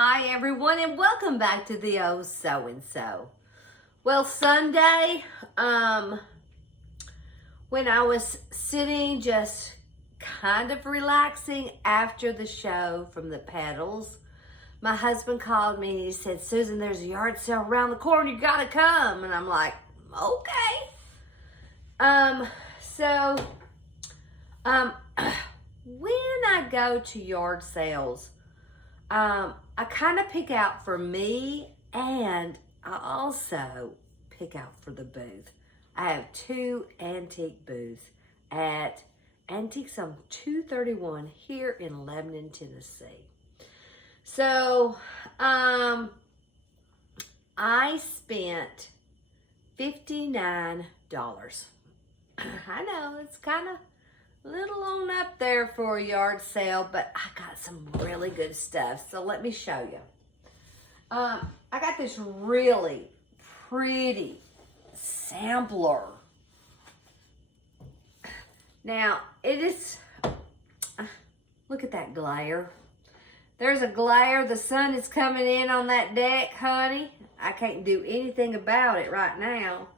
Hi everyone and welcome back to the Oh So and So. Well, Sunday, when I was sitting just kind of relaxing after the show from the pedals, my husband called me and he said, "Susan, there's a yard sale around the corner, you gotta come." And I'm like, okay. So when I go to yard sales, I kind of pick out for me, and I also pick out for the booth. I have two antique booths at Antiques on 231 here in Lebanon, Tennessee. So, I spent $59. I know it's kind of little on up there for a yard sale, but I got some really good stuff. So let me show you. I got this really pretty sampler. Now, it is, look at that glare. There's a glare. The sun is coming in on that deck, honey. I can't do anything about it right now.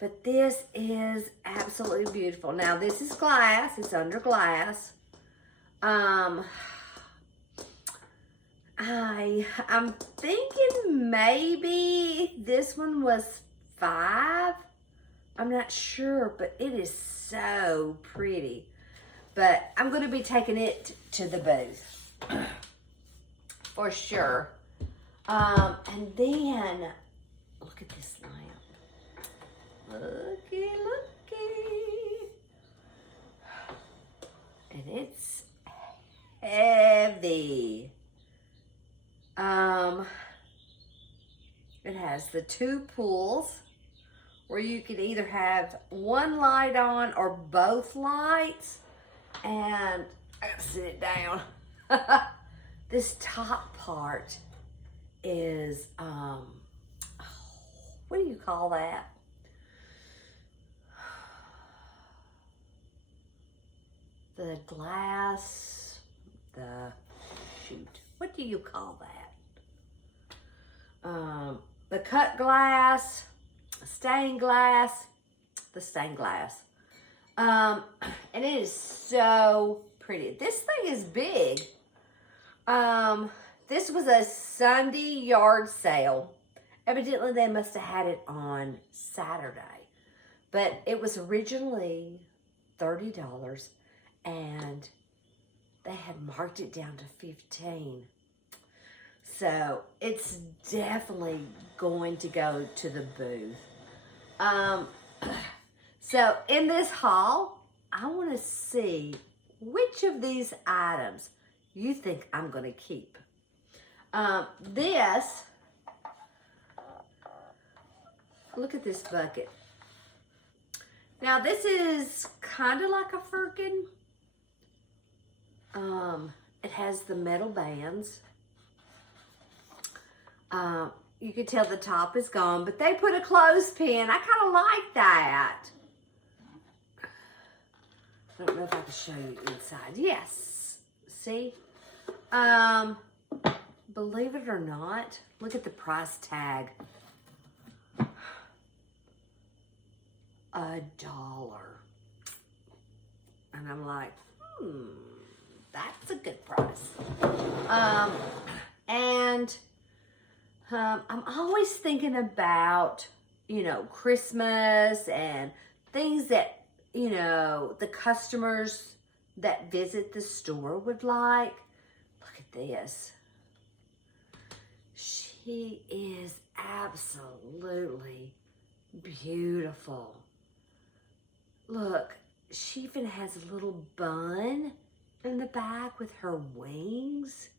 But this is absolutely beautiful. Now, this is glass. It's under glass. I'm thinking maybe this one was $5. I'm not sure, but it is so pretty. But I'm going to be taking it to the booth for sure. And then, look at this lamp. Looky. And it's heavy. It has the two pulls where you can either have one light on or both lights. And I gotta sit it down. This top part is, what do you call that? The glass, what do you call that? The cut glass, stained glass, the stained glass. And it is so pretty. This thing is big. This was a Sunday yard sale. Evidently they must have had it on Saturday. But it was originally $30. And they had marked it down to $15. So it's definitely going to go to the booth. So in this haul, I want to see which of these items you think I'm going to keep. Look at this bucket. Now this is kind of like a firkin. It has the metal bands. You can tell the top is gone, but they put a clothespin. I kind of like that. I don't know if I can show you inside. Yes. See? Believe it or not, look at the price tag. $1. And I'm like, that's a good price. I'm always thinking about, Christmas and things that, the customers that visit the store would like. Look at this. She is absolutely beautiful. Look, she even has a little bun in the back with her wings.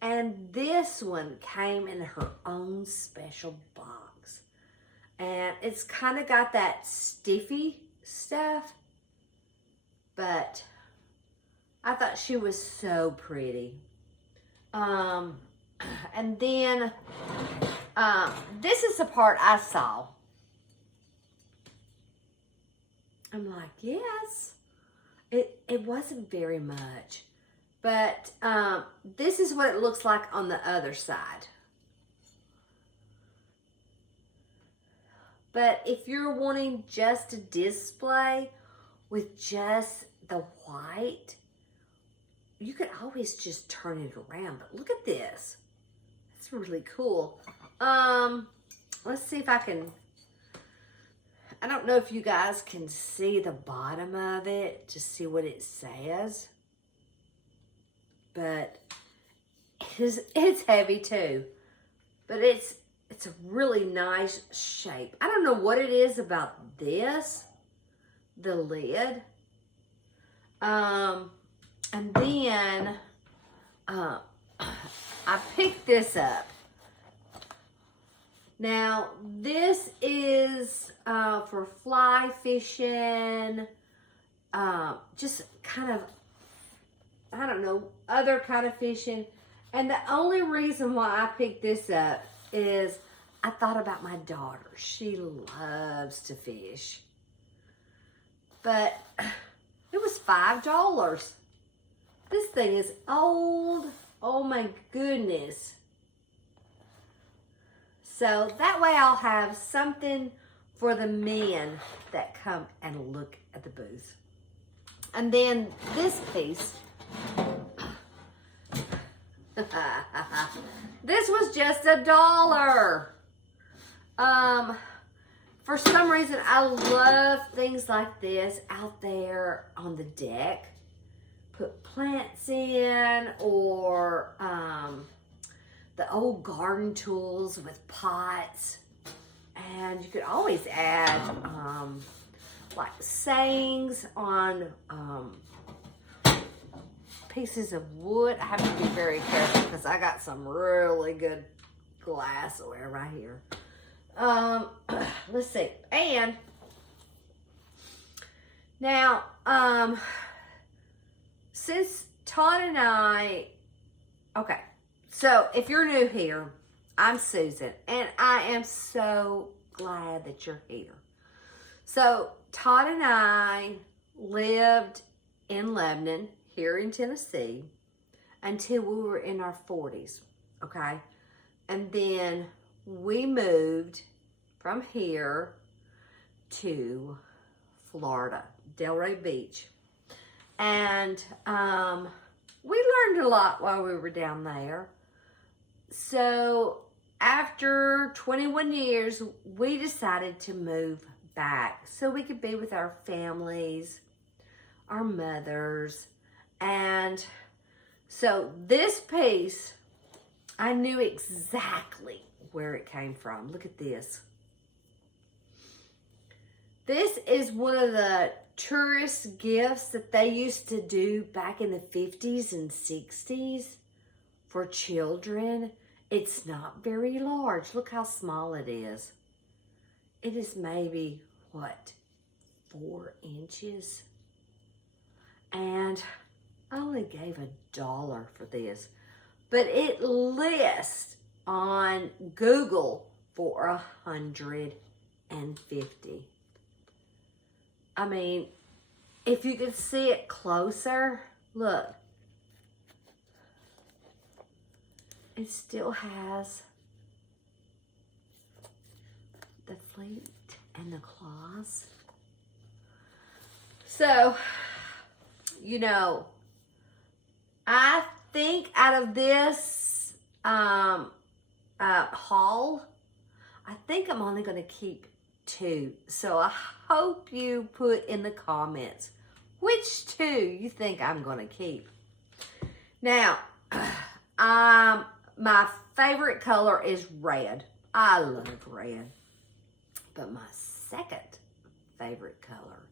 And this one came in her own special box. And it's kind of got that stiffy stuff. But I thought she was so pretty. And then this is the part I saw. I'm like, yes. It wasn't very much. But this is what it looks like on the other side. But if you're wanting just a display with just the white, you could always just turn it around. But look at this. It's really cool. Let's see if I can, I don't know if you guys can see the bottom of it to see what it says. But it's heavy too. But it's a really nice shape. I don't know what it is about this, the lid. And then I picked this up. Now, this is for fly fishing, just kind of, I don't know, other kind of fishing. And the only reason why I picked this up is I thought about my daughter. She loves to fish. But it was $5. This thing is old. Oh my goodness. So that way I'll have something for the men that come and look at the booth. And then this piece. This was just $1. For some reason, I love things like this out there on the deck. Put plants in, or the old garden tools with pots. And you could always add like sayings on pieces of wood. I have to be very careful because I got some really good glassware right here. Let's see. And now, since Todd and I, okay, so if you're new here, I'm Susan, and I am so glad that you're here. So Todd and I lived in Lebanon, here in Tennessee, until we were in our 40s, okay? And then we moved from here to Florida, Delray Beach. And we learned a lot while we were down there. So after 21 years, we decided to move back so we could be with our families, our mothers. And so this piece, I knew exactly where it came from. Look at this. This is one of the tourist gifts that they used to do back in the 50s and 60s for children. It's not very large. Look how small it is. It is maybe, what, 4 inches? And I only gave $1 for this, but it lists on Google for 150. I mean, if you could see it closer, look. It still has the feet and the claws. So, you know, I think out of this haul, I think I'm only going to keep 2. So I hope you put in the comments which 2 you think I'm going to keep. Now, my favorite color is red. I love red. But my second favorite color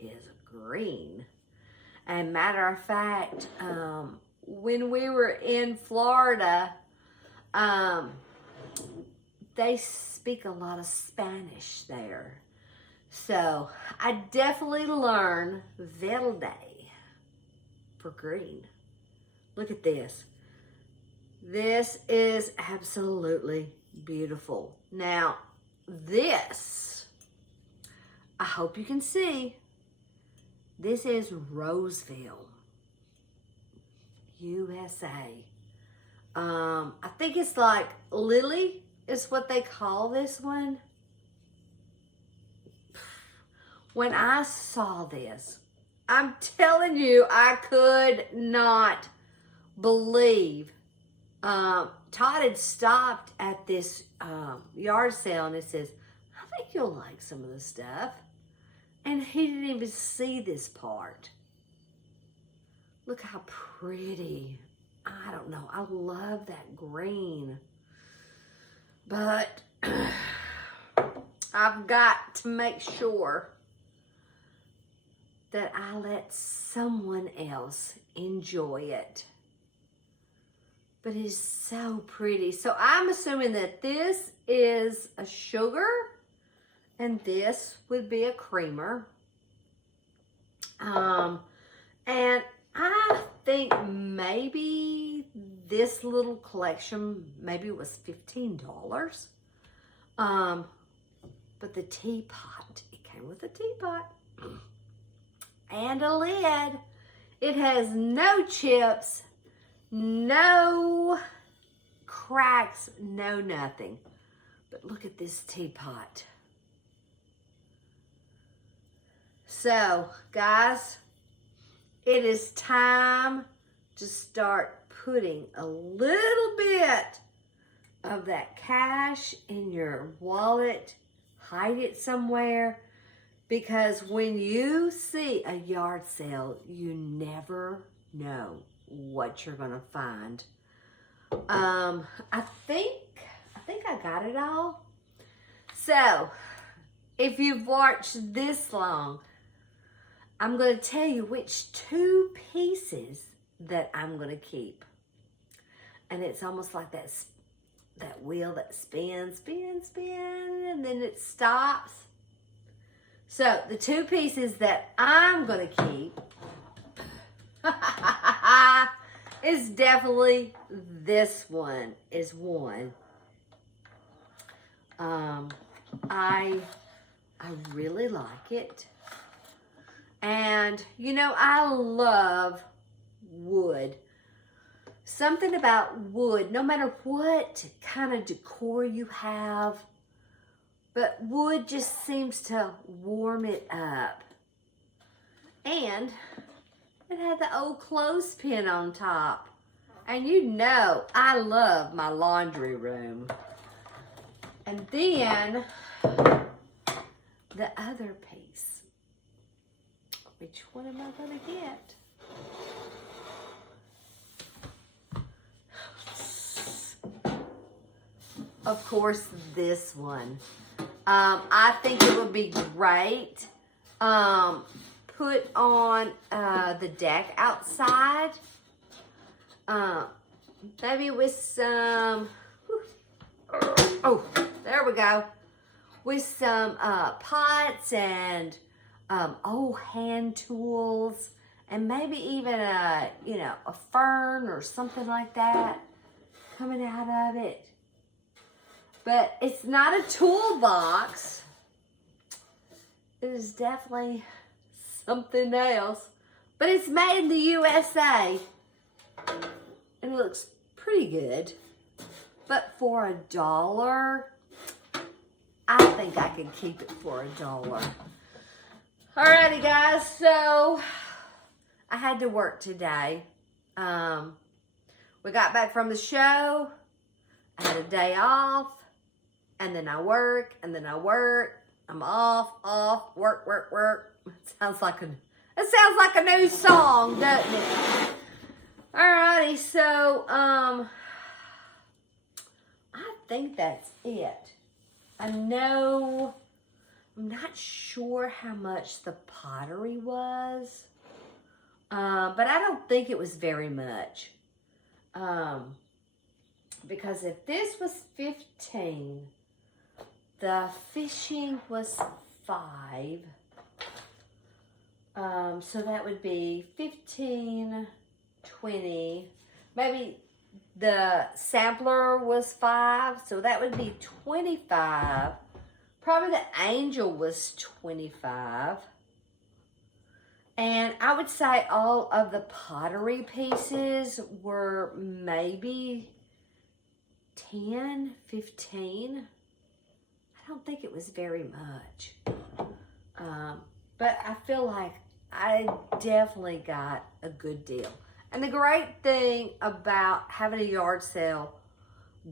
is green. And matter of fact, when we were in Florida, they speak a lot of Spanish there. So I definitely learned verde for green. Look at this. This is absolutely beautiful. Now, this, I hope you can see, this is Roseville, USA. I think it's like Lily is what they call this one. When I saw this, I'm telling you, I could not believe. Todd had stopped at this yard sale and it says, I think you'll like some of the stuff. And he didn't even see this part. Look how pretty. I don't know. I love that green. But I've got to make sure that I let someone else enjoy it. But it's so pretty. So I'm assuming that this is a sugar and this would be a creamer. And I think maybe this little collection, maybe it was $15. But the teapot, it came with a teapot and a lid. It has no chips, no cracks, no nothing. But look at this teapot. So, guys, it is time to start putting a little bit of that cash in your wallet. Hide it somewhere, because when you see a yard sale, you never know what you're gonna find. I think I got it all. So, if you've watched this long, I'm going to tell you which 2 pieces that I'm going to keep. And it's almost like that wheel that spins, and then it stops. So the 2 pieces that I'm going to keep is definitely this one is one. I really like it. And, you know, I love wood. Something about wood, no matter what kind of decor you have, but wood just seems to warm it up. And it had the old clothespin on top. And you know, I love my laundry room. And then, the other piece. Which one am I going to get? Of course, this one. I think it would be great. Put on the deck outside. Maybe with some... Oh, there we go. With some pots and old hand tools, and maybe even a fern or something like that coming out of it. But it's not a toolbox. It is definitely something else. But it's made in the USA. And it looks pretty good. But for $1, I think I can keep it for $1. Alrighty, guys. So, I had to work today. We got back from the show. I had a day off. And then I work, and then I work. I'm off, work. It sounds like a new song, doesn't it? Alrighty, so I think that's it. I'm not sure how much the pottery was, but I don't think it was very much. Because if this was 15, the fishing was 5. So that would be 15, 20. Maybe the sampler was 5, so that would be 25. Probably the angel was 25. And I would say all of the pottery pieces were maybe 10, 15. I don't think it was very much. But I feel like I definitely got a good deal. And the great thing about having a yard sale,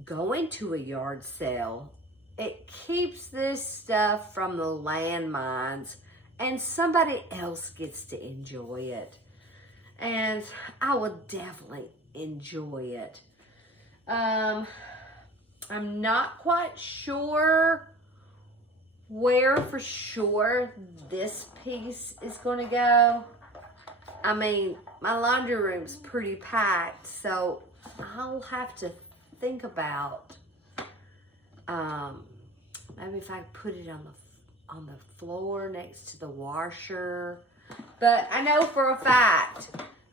going to a yard sale, it keeps this stuff from the landmines and somebody else gets to enjoy it. And I will definitely enjoy it. I'm not quite sure where for sure this piece is going to go. I mean, my laundry room's pretty packed, so I'll have to think about maybe if I put it on the floor next to the washer. But I know for a fact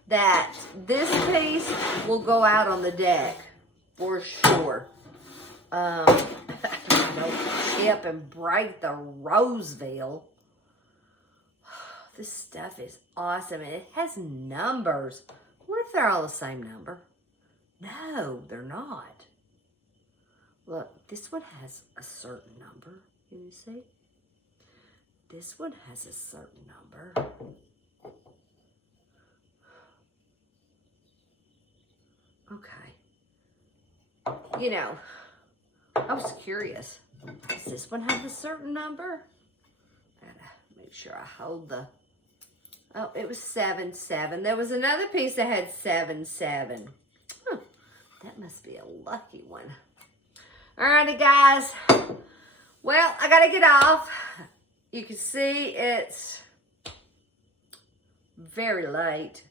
that this piece will go out on the deck for sure. Don't chip and break the Roseville. This stuff is awesome, and it has numbers. What if they're all the same number? No, they're not. Look, this one has a certain number. Can you see? This one has a certain number. Okay. You know, I was curious. Does this one have a certain number? I gotta make sure I hold the... Oh, it was 7-7. There was another piece that had 7-7. Huh. That must be a lucky one. Alrighty, guys. Well, I gotta get off. You can see it's very late.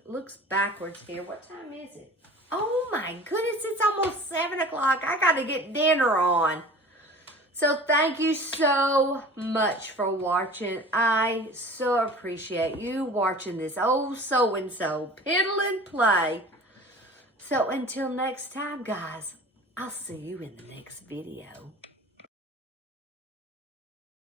It looks backwards here. What time is it? Oh my goodness, it's almost 7 o'clock. I gotta get dinner on. So thank you so much for watching. I so appreciate you watching this oh so-and-so piddle and play. So until next time, guys, I'll see you in the next video.